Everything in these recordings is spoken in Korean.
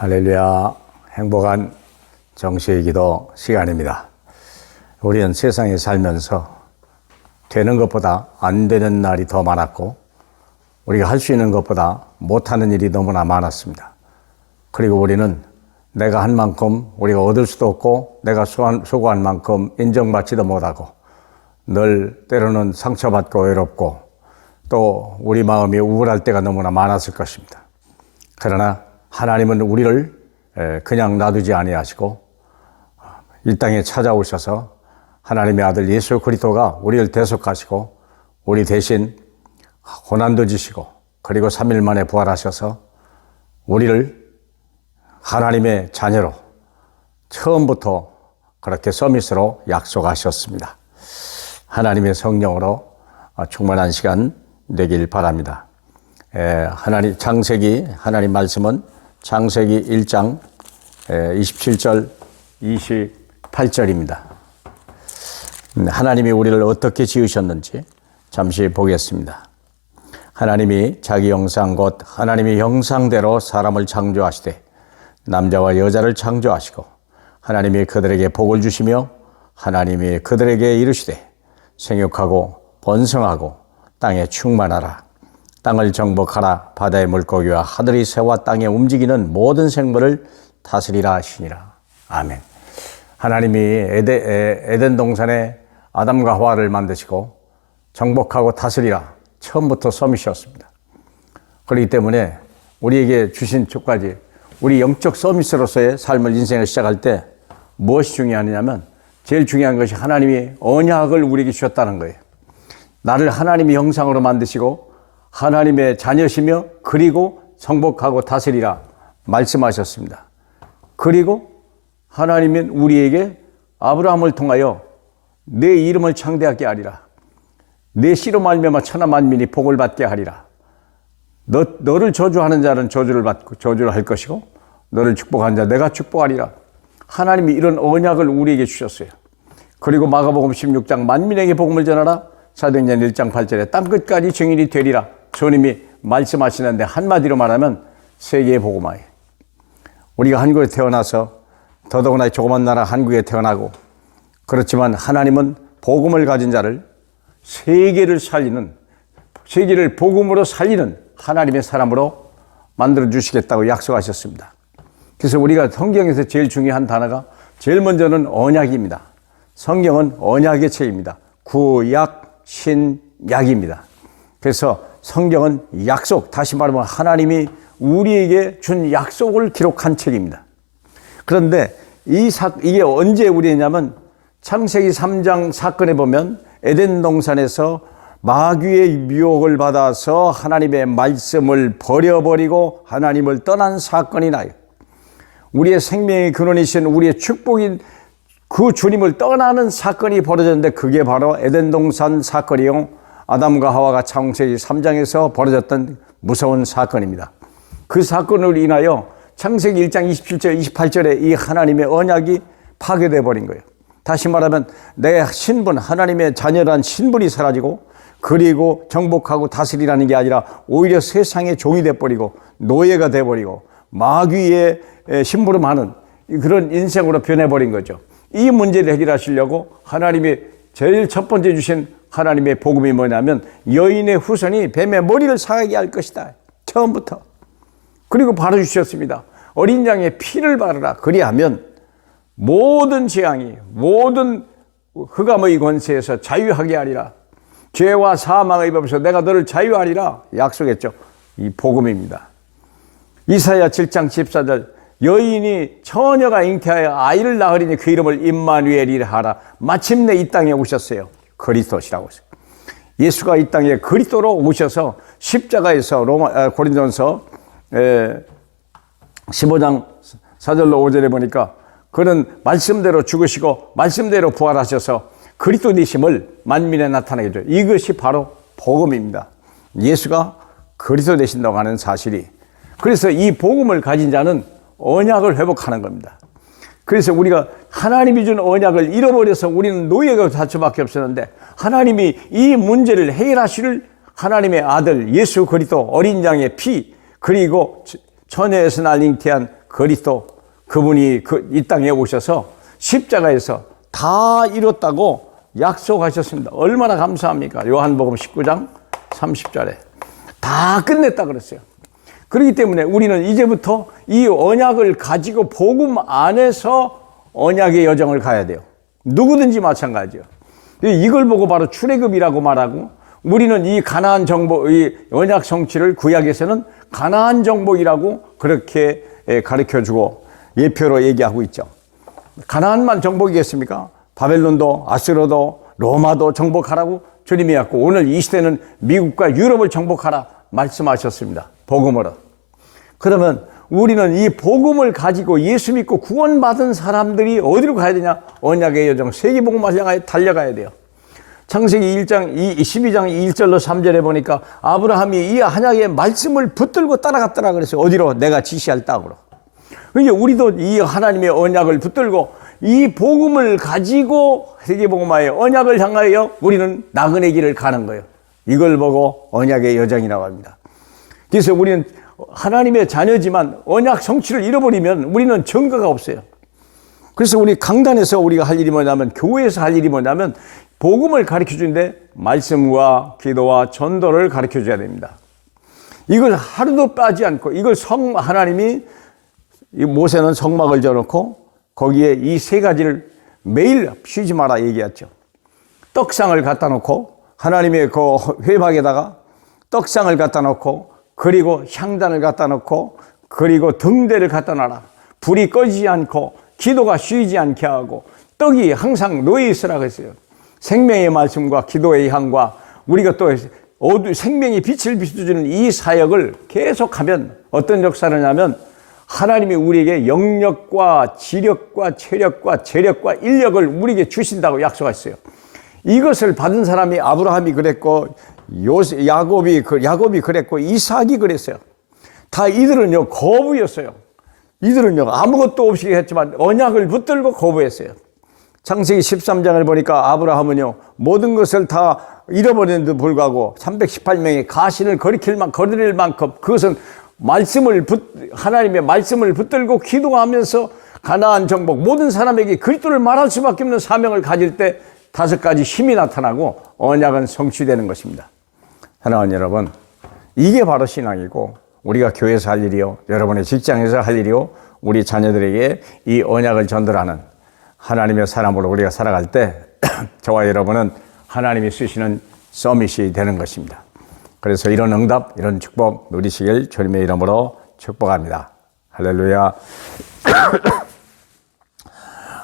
할렐루야. 행복한 정시의 기도 시간입니다. 우리는 세상에 살면서 되는 것보다 안 되는 날이 더 많았고, 우리가 할 수 있는 것보다 못하는 일이 너무나 많았습니다. 그리고 우리는 내가 한 만큼 우리가 얻을 수도 없고, 내가 수고한 만큼 인정받지도 못하고, 늘 때로는 상처받고 외롭고, 또 우리 마음이 우울할 때가 너무나 많았을 것입니다. 그러나 하나님은 우리를 그냥 놔두지 아니하시고 이 땅에 찾아오셔서 하나님의 아들 예수 그리스도가 우리를 대속하시고 우리 대신 고난도 지시고, 그리고 3일 만에 부활하셔서 우리를 하나님의 자녀로 처음부터 그렇게 서밋으로 약속하셨습니다. 하나님의 성령으로 충만한 시간 되길 바랍니다. 창세기 하나님 말씀은 창세기 1장 27절 28절입니다. 하나님이 우리를 어떻게 지으셨는지 잠시 보겠습니다. 하나님이 자기 형상 곧 하나님의 형상대로 사람을 창조하시되 남자와 여자를 창조하시고 하나님이 그들에게 복을 주시며 하나님이 그들에게 이르시되 생육하고 번성하고 땅에 충만하라. 땅을 정복하라. 바다의 물고기와 하늘의 새와 땅에 움직이는 모든 생물을 다스리라 하시니라. 아멘. 하나님이 에덴 동산에 아담과 하와를 만드시고 정복하고 다스리라. 처음부터 서밋이었습니다. 그렇기 때문에 우리에게 주신 축까지 우리 영적 서밋으로서의 삶을, 인생을 시작할 때 무엇이 중요하냐면, 제일 중요한 것이 하나님이 언약을 우리에게 주셨다는 거예요. 나를 하나님의 형상으로 만드시고 하나님의 자녀시며 그리고 정복하고 다스리라 말씀하셨습니다. 그리고 하나님은 우리에게 아브라함을 통하여 내 이름을 창대하게 하리라. 내 씨로 말미암아 천하 만민이 복을 받게 하리라. 너를 저주하는 자는 저주를 할 것이고 너를 축복하는 자 내가 축복하리라. 하나님이 이런 언약을 우리에게 주셨어요. 그리고 마가복음 16장 만민에게 복음을 전하라. 사도행전 1장 8절에 땅끝까지 증인이 되리라. 주님이 말씀하시는데 한마디로 말하면 세계의 복음화예요. 우리가 한국에 태어나서 더더구나 조그만 나라 한국에 태어나고, 그렇지만 하나님은 복음을 가진 자를 세계를 복음으로 살리는 하나님의 사람으로 만들어 주시겠다고 약속하셨습니다. 그래서 우리가 성경에서 제일 중요한 단어가 제일 먼저는 언약입니다. 성경은 언약의 책입니다. 구약, 신약입니다. 그래서 성경은 약속, 다시 말하면 하나님이 우리에게 준 약속을 기록한 책입니다. 그런데 이게 언제 우리냐면 창세기 3장 사건에 보면 에덴 동산에서 마귀의 미혹을 받아서 하나님의 말씀을 버려버리고 하나님을 떠난 사건이 나요. 우리의 생명의 근원이신 우리의 축복인 그 주님을 떠나는 사건이 벌어졌는데, 그게 바로 에덴 동산 사건이요, 아담과 하와가 창세기 3장에서 벌어졌던 무서운 사건입니다. 그 사건으로 인하여 창세기 1장 27절 28절에 이 하나님의 언약이 파괴되어 버린 거예요. 다시 말하면 내 신분, 하나님의 자녀란 신분이 사라지고, 그리고 정복하고 다스리라는 게 아니라 오히려 세상의 종이 돼버리고 노예가 돼버리고 마귀의 심부름하는 그런 인생으로 변해버린 거죠. 이 문제를 해결하시려고 하나님이 제일 첫 번째 주신 하나님의 복음이 뭐냐면, 여인의 후손이 뱀의 머리를 상하게 할 것이다. 처음부터. 그리고 바로 주셨습니다. 어린 양의 피를 바르라. 그리하면 모든 재앙이, 모든 흑암의 권세에서 자유하게 하리라. 죄와 사망의 법에서 내가 너를 자유하리라 약속했죠. 이 복음입니다. 이사야 7장 14절 여인이 처녀가 잉태하여 아이를 낳으리니 그 이름을 임마누엘이라 하라. 마침내 이 땅에 오셨어요. 그리스도시라고 했어요. 예수가 이 땅에 그리스도로 오셔서 십자가에서 고린도전서 15장 4절로 5절에 보니까 그는 말씀대로 죽으시고 말씀대로 부활하셔서 그리스도 되심을 만민에 나타나게 해줘요. 이것이 바로 복음입니다. 예수가 그리스도 되신다고 하는 사실이. 그래서 이 복음을 가진 자는 언약을 회복하는 겁니다. 그래서 우리가 하나님이 준 언약을 잃어버려서 우리는 노예가 될 수밖에 없었는데, 하나님이 이 문제를 해결하실 하나님의 아들 예수 그리스도 어린 양의 피, 그리고 처녀에서 날 잉태한 그리스도 그분이 이 땅에 오셔서 십자가에서 다 이뤘다고 약속하셨습니다. 얼마나 감사합니까? 요한복음 19장 30절에 다 끝냈다 그랬어요. 그렇기 때문에 우리는 이제부터 이 언약을 가지고 복음 안에서 언약의 여정을 가야 돼요. 누구든지 마찬가지예요. 이걸 보고 바로 출애굽이라고 말하고, 우리는 이 가나안 정복, 이 언약 성취를 구약에서는 가나안 정복이라고 그렇게 가르쳐주고 예표로 얘기하고 있죠. 가나안만 정복이겠습니까? 바벨론도 아수르도 로마도 정복하라고 주님이 했고, 오늘 이 시대는 미국과 유럽을 정복하라 말씀하셨습니다. 복음으로. 그러면 우리는 이 복음을 가지고 예수 믿고 구원받은 사람들이 어디로 가야 되냐? 언약의 여정, 세계복음을 향해 달려가야 돼요. 창세기 12장 1절로 3절에 보니까 아브라함이 이 언약의 말씀을 붙들고 따라갔더라 그랬어요. 어디로? 내가 지시할 땅으로. 그러니까 우리도 이 하나님의 언약을 붙들고 이 복음을 가지고 세계복음화의 언약을 향하여 우리는 나그네 길을 가는 거예요. 이걸 보고 언약의 여정이라고 합니다. 그래서 우리는 하나님의 자녀지만 언약 성취를 잃어버리면 우리는 증거가 없어요. 그래서 우리 강단에서 우리가 할 일이 뭐냐면, 교회에서 할 일이 뭐냐면 복음을 가르쳐 주는데 말씀과 기도와 전도를 가르쳐 줘야 됩니다. 이걸 하루도 빠지 않고, 이걸 하나님이 모세는 성막을 지어놓고 거기에 이 세 가지를 매일 쉬지 마라 얘기했죠. 떡상을 갖다 놓고 하나님의 그 회막에다가 떡상을 갖다 놓고, 그리고 향단을 갖다 놓고, 그리고 등대를 갖다 놔라. 불이 꺼지지 않고 기도가 쉬지 않게 하고 떡이 항상 놓여 있으라고 했어요. 생명의 말씀과 기도의 향과 우리가 또 생명의 빛을 비춰주는 이 사역을 계속하면 어떤 역사를 하냐면, 하나님이 우리에게 영력과 지력과 체력과 재력과 인력을 우리에게 주신다고 약속했어요. 이것을 받은 사람이 아브라함이 그랬고, 야곱이 그랬고, 이삭이 그랬어요. 다 이들은요 거부였어요. 이들은요 아무것도 없이 했지만 언약을 붙들고 거부했어요. 창세기 13장을 보니까 아브라함은요 모든 것을 다 잃어버리는데도 불구하고 318명의 가신을 거느릴 만큼 그것은 하나님의 말씀을 붙들고 기도하면서 가나안 정복, 모든 사람에게 그리스도를 말할 수밖에 없는 사명을 가질 때 5가지 힘이 나타나고 언약은 성취되는 것입니다. 사랑하는 여러분, 이게 바로 신앙이고, 우리가 교회에서 할 일이요, 여러분의 직장에서 할 일이요, 우리 자녀들에게 이 언약을 전달하는 하나님의 사람으로 우리가 살아갈 때 저와 여러분은 하나님이 쓰시는 서밋이 되는 것입니다. 그래서 이런 응답, 이런 축복 누리시길 주님의 이름으로 축복합니다. 할렐루야.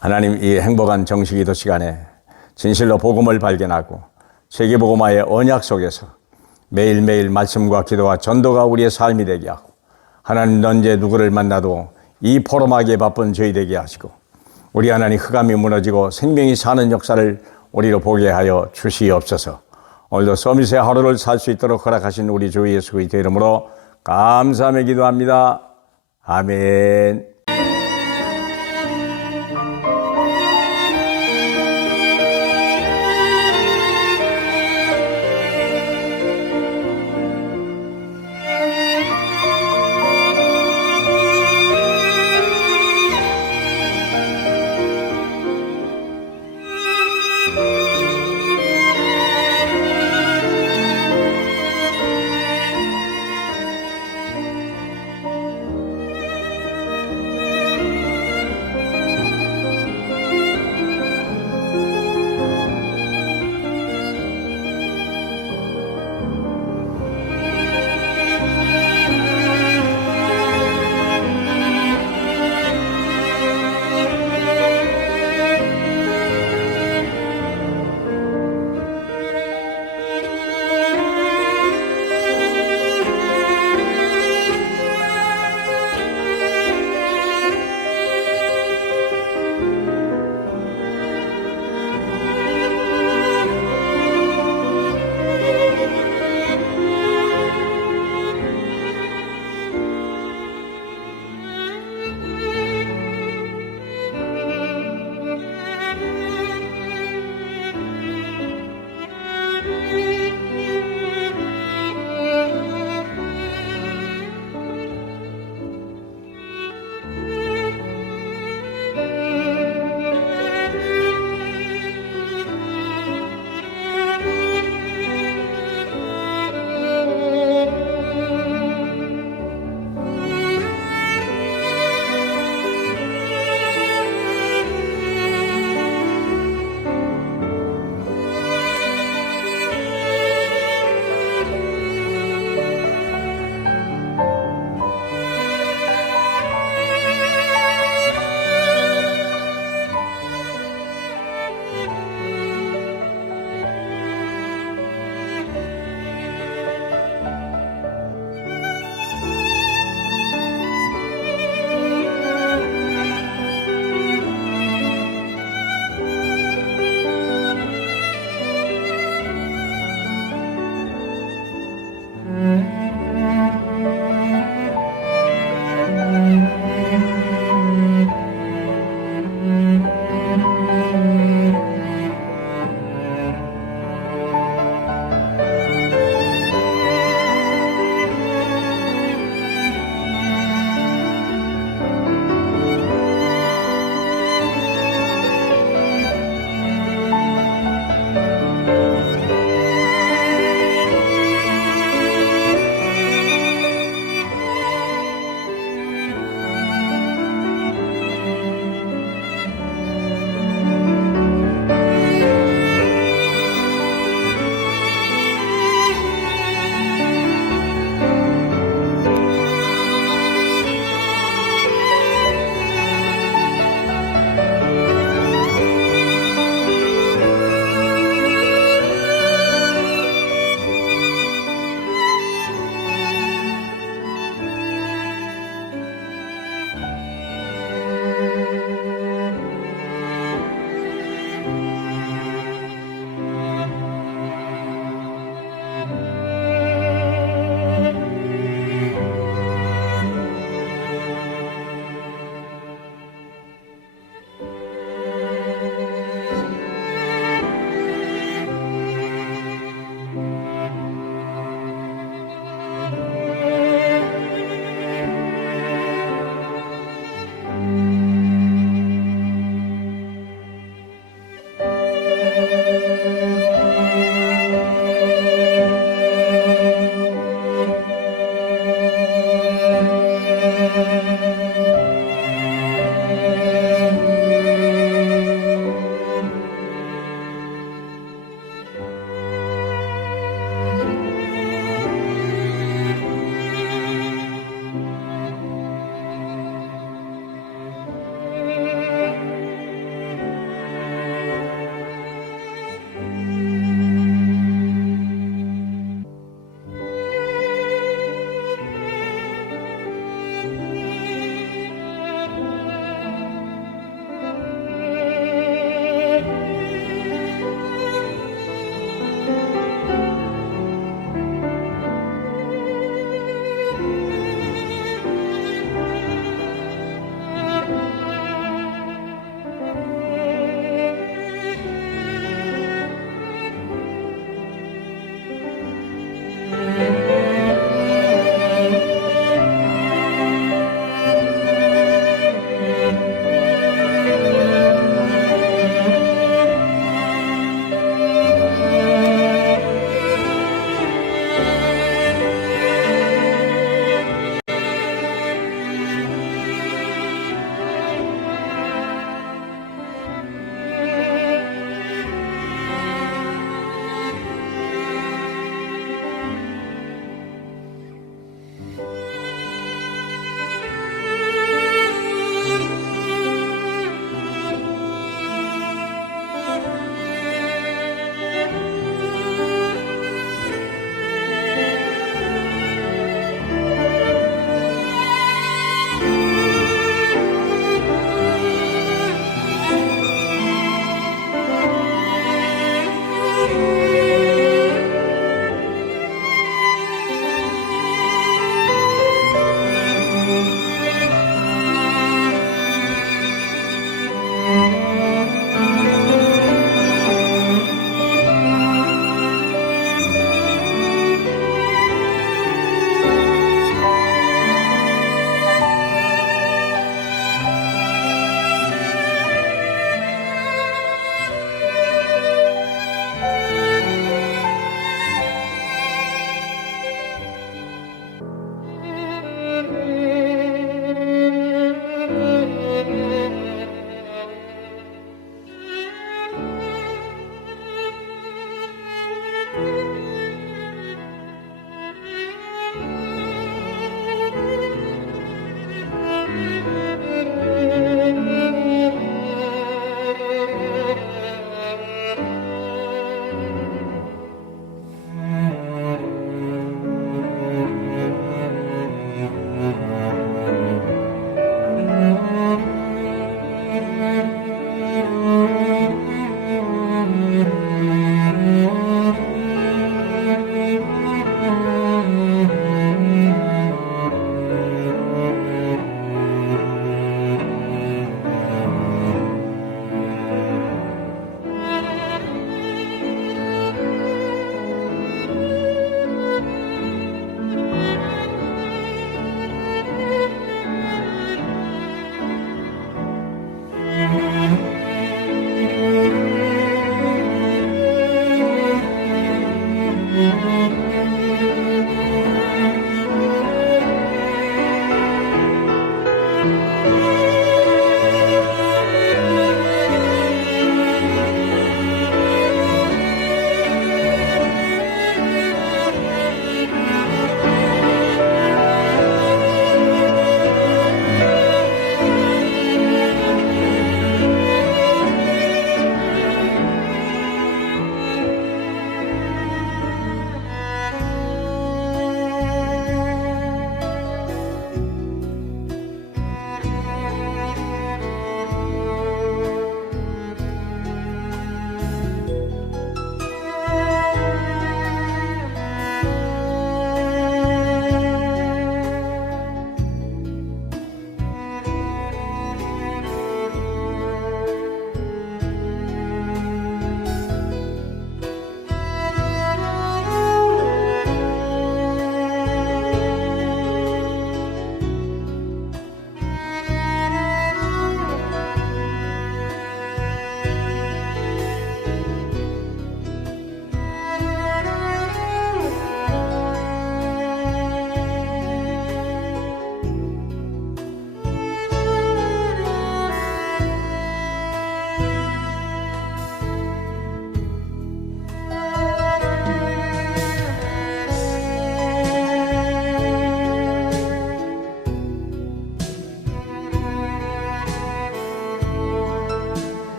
하나님, 이 행복한 정식기도 시간에 진실로 복음을 발견하고 세계복음화의 언약 속에서 매일매일 말씀과 기도와 전도가 우리의 삶이 되게 하고, 하나님 언제 누구를 만나도 이 포럼하기에 바쁜 저희 되게 하시고, 우리 하나님 흑암이 무너지고 생명이 사는 역사를 우리로 보게 하여 주시옵소서. 오늘도 서밋의 하루를 살 수 있도록 허락하신 우리 주 예수 그리스도의 이름으로 감사하며 기도합니다. 아멘.